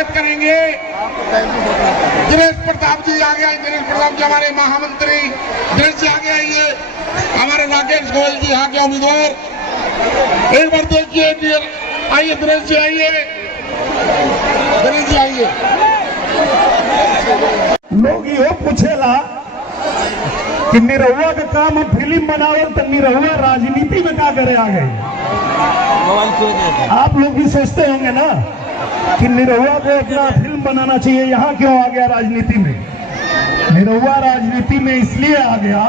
स्वागत करेंगे। दिनेश प्रताप जी आगे आए। दिनेश प्रताप जी हमारे महामंत्री। दिनेश जी आगे आइए। हमारे राकेश गोयल जी यहाँ के उम्मीदवार। एक बार देखिए कि आइए दिनेश जी आइए। दिनेश जी आइए। लोग यो पूछेला कि निरहुआ का काम हम फिल्म बनावल तो निरहुआ राजनीति में क्या करे आ गए। आप लोग भी सोचते होंगे ना कि निरहुआ को अपना फिल्म बनाना चाहिए, यहाँ क्यों आ गया राजनीति में। निरहुआ राजनीति में इसलिए आ गया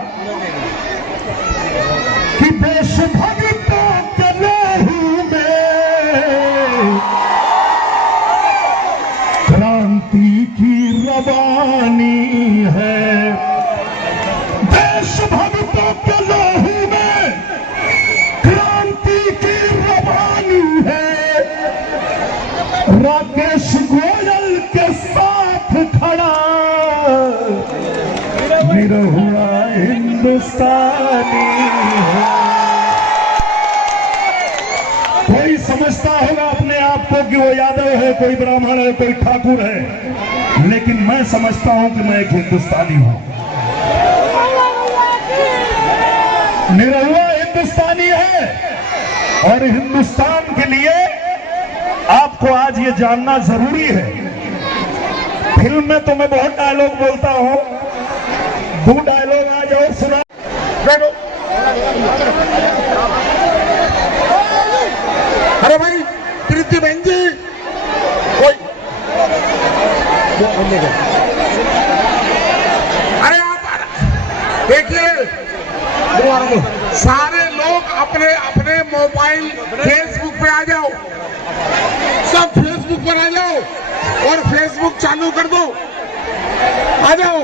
कि देशभक्तों के लहू में क्रांति की रवानी है। देशभक्तों के लहू में क्रांति की रवानी है। राकेश गोयल के साथ खड़ा निरहुआ हिंदुस्तानी है। कोई समझता होगा अपने आप को कि वो यादव है, कोई ब्राह्मण है, कोई ठाकुर है, लेकिन मैं समझता हूं कि मैं एक हिंदुस्तानी हूं। निरहुआ हिंदुस्तानी है और हिंदुस्तान के लिए आपको आज ये जानना जरूरी है। फिल्म में तो मैं बहुत डायलॉग बोलता हूं, 2 डायलॉग आज और सुना। अरे भाई प्रीति बहन जी कोई अरे आप देखिए सारे लोग अपने अपने मोबाइल फेसबुक पे आ जाओ। सब फेसबुक पर आ जाओ और फेसबुक चालू कर दो। आ जाओ।